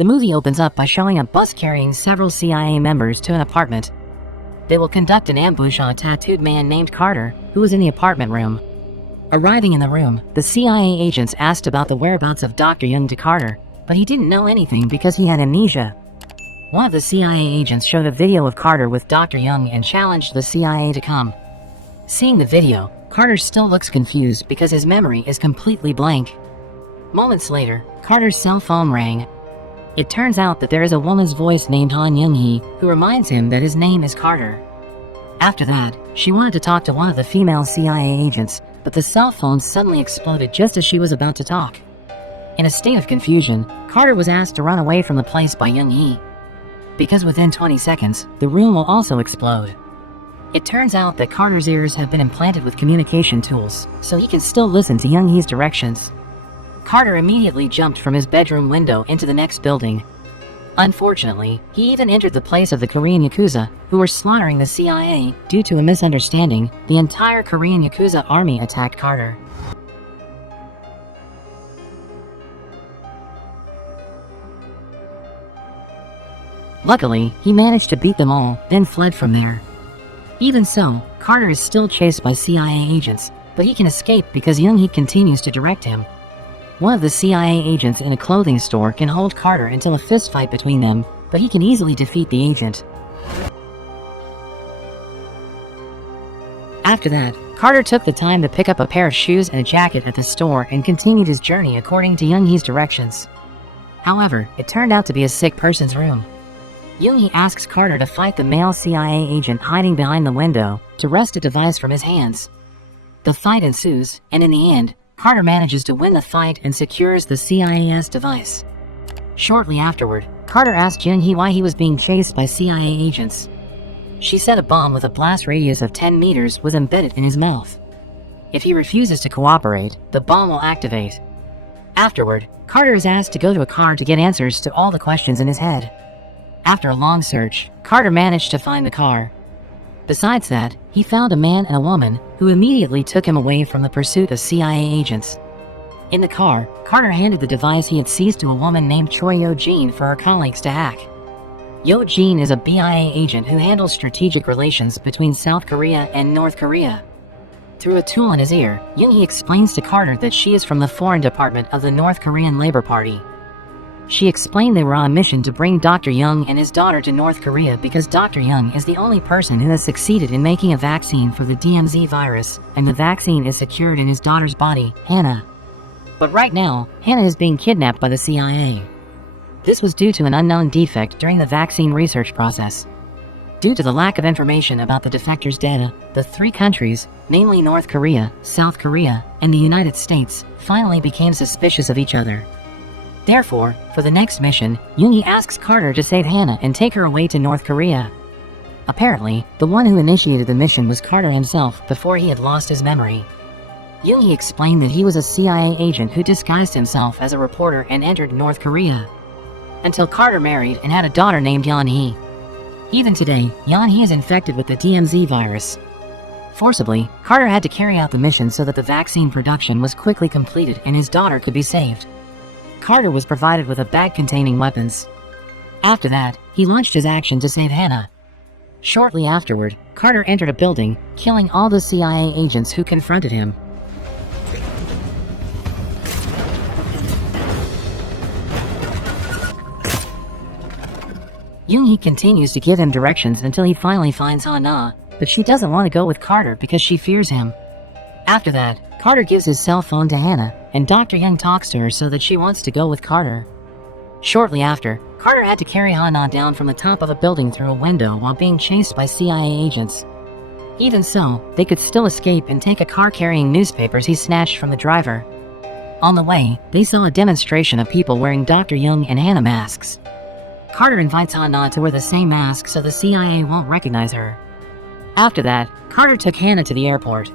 The movie opens up by showing a bus carrying several CIA members to an apartment. They will conduct an ambush on a tattooed man named Carter, who was in the apartment room. Arriving in the room, the CIA agents asked about the whereabouts of Dr. Young to Carter, but he didn't know anything because he had amnesia. One of the CIA agents showed a video of Carter with Dr. Young and challenged the CIA to come. Seeing the video, Carter still looks confused because his memory is completely blank. Moments later, Carter's cell phone rang. It turns out that there is a woman's voice named Han Young-hee who reminds him that his name is Carter. After that, she wanted to talk to one of the female CIA agents, but the cell phone suddenly exploded just as she was about to talk. In a state of confusion, Carter was asked to run away from the place by Young-hee. Because within 20 seconds, the room will also explode. It turns out that Carter's ears have been implanted with communication tools, so he can still listen to Young-hee's directions. Carter immediately jumped from his bedroom window into the next building. Unfortunately, he even entered the place of the Korean Yakuza, who were slaughtering the CIA. Due to a misunderstanding, the entire Korean Yakuza army attacked Carter. Luckily, he managed to beat them all, then fled from there. Even so, Carter is still chased by CIA agents, but he can escape because Young-hee continues to direct him. One of the CIA agents in a clothing store can hold Carter until a fistfight between them, but he can easily defeat the agent. After that, Carter took the time to pick up a pair of shoes and a jacket at the store and continued his journey according to Young-hee's directions. However, it turned out to be a sick person's room. Young-hee asks Carter to fight the male CIA agent hiding behind the window to wrest a device from his hands. The fight ensues, and in the end, Carter manages to win the fight and secures the CIA's device. Shortly afterward, Carter asked Young-hee why he was being chased by CIA agents. She said a bomb with a blast radius of 10 meters was embedded in his mouth. If he refuses to cooperate, the bomb will activate. Afterward, Carter is asked to go to a car to get answers to all the questions in his head. After a long search, Carter managed to find the car. Besides that, he found a man and a woman who immediately took him away from the pursuit of CIA agents. In the car, Carter handed the device he had seized to a woman named Choi Yo-jin for her colleagues to hack. Yo-jin is a BIA agent who handles strategic relations between South Korea and North Korea. Through a tool in his ear, Young-hee explains to Carter that she is from the Foreign Department of the North Korean Labor Party. She explained they were on a mission to bring Dr. Young and his daughter to North Korea because Dr. Young is the only person who has succeeded in making a vaccine for the DMZ virus, and the vaccine is secured in his daughter's body, Hannah. But right now, Hannah is being kidnapped by the CIA. This was due to an unknown defect during the vaccine research process. Due to the lack of information about the defector's data, the three countries, namely North Korea, South Korea, and the United States, finally became suspicious of each other. Therefore, for the next mission, Young-hee asks Carter to save Hannah and take her away to North Korea. Apparently, the one who initiated the mission was Carter himself before he had lost his memory. Young-hee explained that he was a CIA agent who disguised himself as a reporter and entered North Korea. Until Carter married and had a daughter named Yeon-hee. Even today, Yeon-hee is infected with the DMZ virus. Forcibly, Carter had to carry out the mission so that the vaccine production was quickly completed and his daughter could be saved. Carter was provided with a bag containing weapons. After that, he launched his action to save Hannah. Shortly afterward, Carter entered a building, killing all the CIA agents who confronted him. Young-hee continues to give him directions until he finally finds Hannah, but she doesn't want to go with Carter because she fears him. After that, Carter gives his cell phone to Hannah, and Dr. Young talks to her so that she wants to go with Carter. Shortly after, Carter had to carry Hannah down from the top of a building through a window while being chased by CIA agents. Even so, they could still escape and take a car carrying newspapers he snatched from the driver. On the way, they saw a demonstration of people wearing Dr. Young and Hannah masks. Carter invites Hannah to wear the same mask so the CIA won't recognize her. After that, Carter took Hannah to the airport.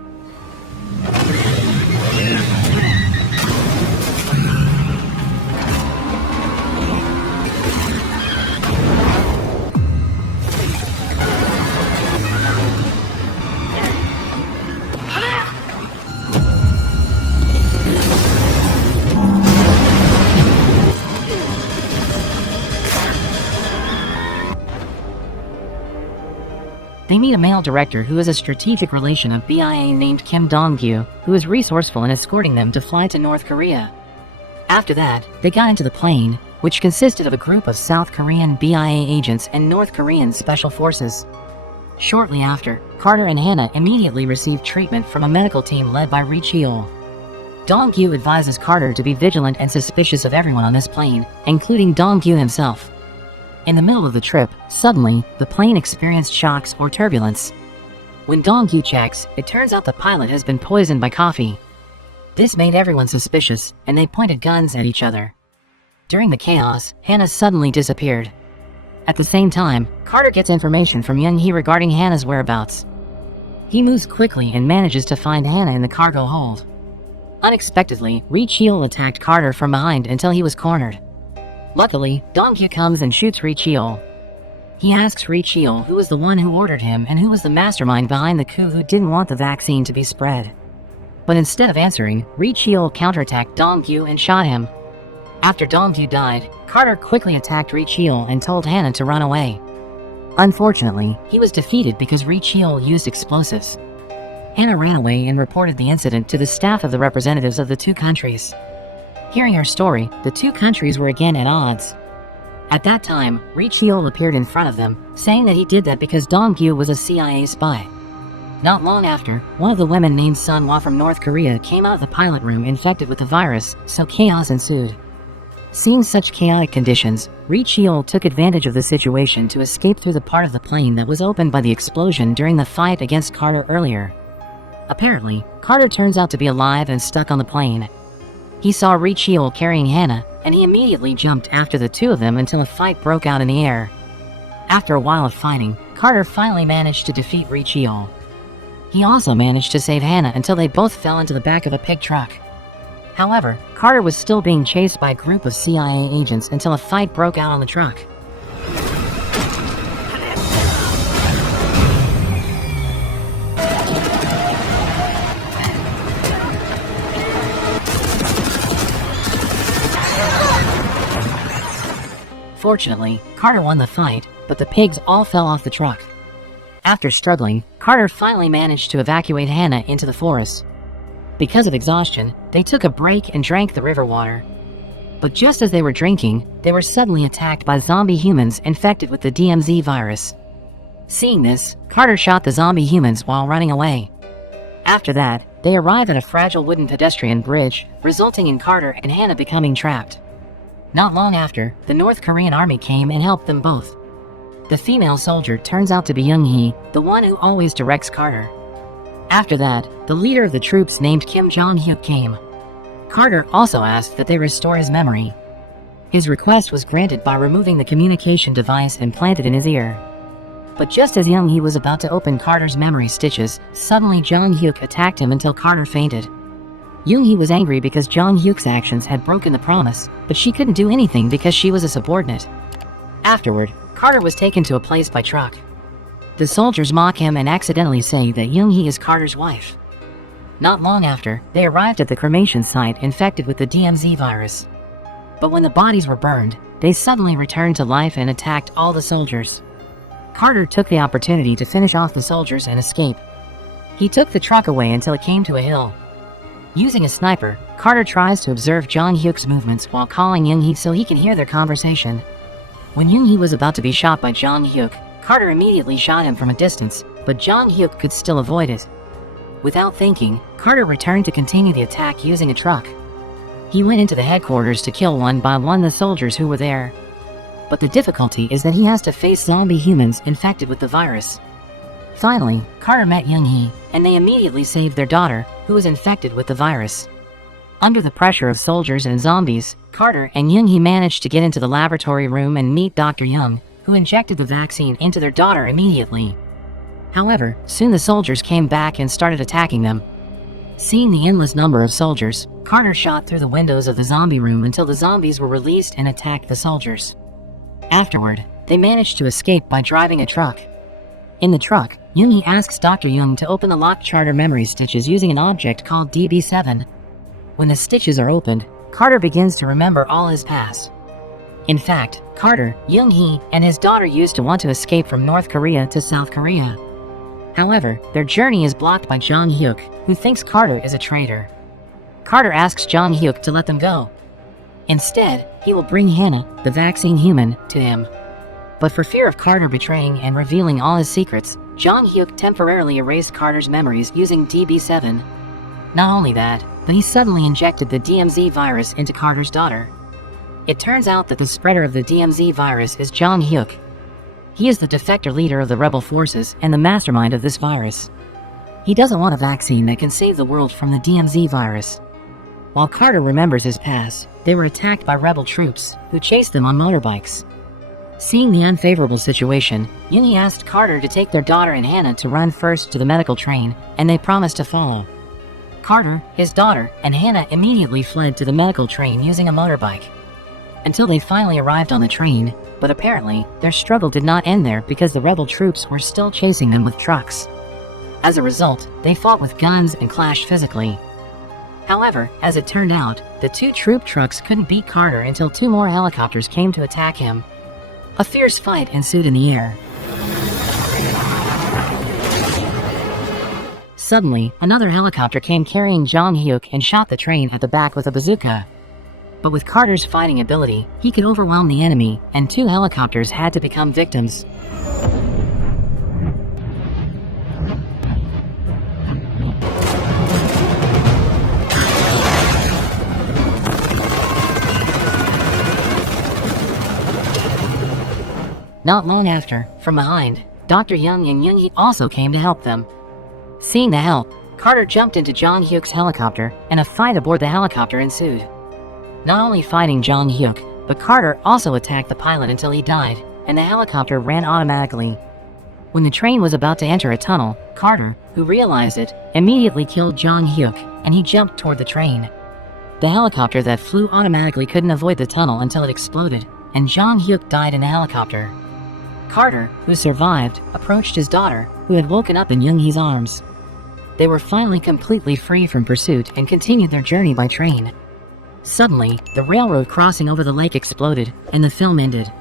They meet a male director who is a strategic relation of BIA named Kim Dong-gyu, who is resourceful in escorting them to fly to North Korea. After that, they got into the plane, which consisted of a group of South Korean BIA agents and North Korean special forces. Shortly after, Carter and Hannah immediately received treatment from a medical team led by Ri Cheol. Dong-gyu advises Carter to be vigilant and suspicious of everyone on this plane, including Dong-gyu himself. In the middle of the trip, suddenly, the plane experienced shocks or turbulence. When Dong-gyu checks, it turns out the pilot has been poisoned by coffee. This made everyone suspicious, and they pointed guns at each other. During the chaos, Hannah suddenly disappeared. At the same time, Carter gets information from Young-hee regarding Hannah's whereabouts. He moves quickly and manages to find Hannah in the cargo hold. Unexpectedly, Ri Cheol attacked Carter from behind until he was cornered. Luckily, Dong-gyu comes and shoots Ri Cheol. He asks Ri Cheol who was the one who ordered him and who was the mastermind behind the coup who didn't want the vaccine to be spread. But instead of answering, Ri Cheol counterattacked Dong-gyu and shot him. After Dong-gyu died, Carter quickly attacked Ri Cheol and told Hannah to run away. Unfortunately, he was defeated because Ri Cheol used explosives. Hannah ran away and reported the incident to the staff of the representatives of the two countries. Hearing her story, the two countries were again at odds. At that time, Ri Cheol appeared in front of them, saying that he did that because Dong-gyu was a CIA spy. Not long after, one of the women named Sun-hwa from North Korea came out of the pilot room infected with the virus, so chaos ensued. Seeing such chaotic conditions, Ri Cheol took advantage of the situation to escape through the part of the plane that was opened by the explosion during the fight against Carter earlier. Apparently, Carter turns out to be alive and stuck on the plane. He saw Ri Cheol carrying Hannah, and he immediately jumped after the two of them until a fight broke out in the air. After a while of fighting, Carter finally managed to defeat Ri Cheol. He also managed to save Hannah until they both fell into the back of a pig truck. However, Carter was still being chased by a group of CIA agents until a fight broke out on the truck. Fortunately, Carter won the fight, but the pigs all fell off the truck. After struggling, Carter finally managed to evacuate Hannah into the forest. Because of exhaustion, they took a break and drank the river water. But just as they were drinking, they were suddenly attacked by zombie humans infected with the DMZ virus. Seeing this, Carter shot the zombie humans while running away. After that, they arrived at a fragile wooden pedestrian bridge, resulting in Carter and Hannah becoming trapped. Not long after, the North Korean army came and helped them both. The female soldier turns out to be Young-hee, the one who always directs Carter. After that, the leader of the troops named Kim Jong-hyuk came. Carter also asked that they restore his memory. His request was granted by removing the communication device implanted in his ear. But just as Young-hee was about to open Carter's memory stitches, suddenly Jong-hyuk attacked him until Carter fainted. Young-hee was angry because Jong-hyuk's actions had broken the promise, but she couldn't do anything because she was a subordinate. Afterward, Carter was taken to a place by truck. The soldiers mock him and accidentally say that Young-hee is Carter's wife. Not long after, they arrived at the cremation site infected with the DMZ virus. But when the bodies were burned, they suddenly returned to life and attacked all the soldiers. Carter took the opportunity to finish off the soldiers and escape. He took the truck away until it came to a hill. Using a sniper, Carter tries to observe Jong-hyuk's movements while calling Young-hee so he can hear their conversation. When Young-hee was about to be shot by Jong-hyuk, Carter immediately shot him from a distance, but Jong-hyuk could still avoid it. Without thinking, Carter returned to continue the attack using a truck. He went into the headquarters to kill one by one the soldiers who were there. But the difficulty is that he has to face zombie humans infected with the virus. Finally, Carter met Young-hee, and they immediately saved their daughter, who was infected with the virus. Under the pressure of soldiers and zombies, Carter and Young-hee managed to get into the laboratory room and meet Dr. Young, who injected the vaccine into their daughter immediately. However, soon the soldiers came back and started attacking them. Seeing the endless number of soldiers, Carter shot through the windows of the zombie room until the zombies were released and attacked the soldiers. Afterward, they managed to escape by driving a truck. In the truck, Young-hee asks Dr. Young to open the locked charter memory stitches using an object called DB7. When the stitches are opened, Carter begins to remember all his past. In fact, Carter, Young-hee, and his daughter used to want to escape from North Korea to South Korea. However, their journey is blocked by Jong Hyuk, who thinks Carter is a traitor. Carter asks Jong Hyuk to let them go. Instead, he will bring Hannah, the vaccine human, to him. But for fear of Carter betraying and revealing all his secrets, Jong Hyuk temporarily erased Carter's memories using DB7. Not only that, but he suddenly injected the DMZ virus into Carter's daughter. It turns out that the spreader of the DMZ virus is Jong Hyuk. He is the defector leader of the rebel forces and the mastermind of this virus. He doesn't want a vaccine that can save the world from the DMZ virus. While Carter remembers his past, they were attacked by rebel troops, who chased them on motorbikes. Seeing the unfavorable situation, Yoonhee asked Carter to take their daughter and Hannah to run first to the medical train, and they promised to follow. Carter, his daughter, and Hannah immediately fled to the medical train using a motorbike, until they finally arrived on the train, but apparently, their struggle did not end there because the rebel troops were still chasing them with trucks. As a result, they fought with guns and clashed physically. However, as it turned out, the two troop trucks couldn't beat Carter until two more helicopters came to attack him. A fierce fight ensued in the air. Suddenly, another helicopter came carrying Jong Hyuk and shot the train at the back with a bazooka. But with Carter's fighting ability, he could overwhelm the enemy, and two helicopters had to become victims. Not long after, from behind, Dr. Young and Yoonhee also came to help them. Seeing the help, Carter jumped into Jong Hyuk's helicopter, and a fight aboard the helicopter ensued. Not only fighting Jong Hyuk, but Carter also attacked the pilot until he died, and the helicopter ran automatically. When the train was about to enter a tunnel, Carter, who realized it, immediately killed Jong Hyuk, and he jumped toward the train. The helicopter that flew automatically couldn't avoid the tunnel until it exploded, and Jong Hyuk died in the helicopter. Carter, who survived, approached his daughter, who had woken up in Yoonhee's arms. They were finally completely free from pursuit and continued their journey by train. Suddenly, the railroad crossing over the lake exploded, and the film ended.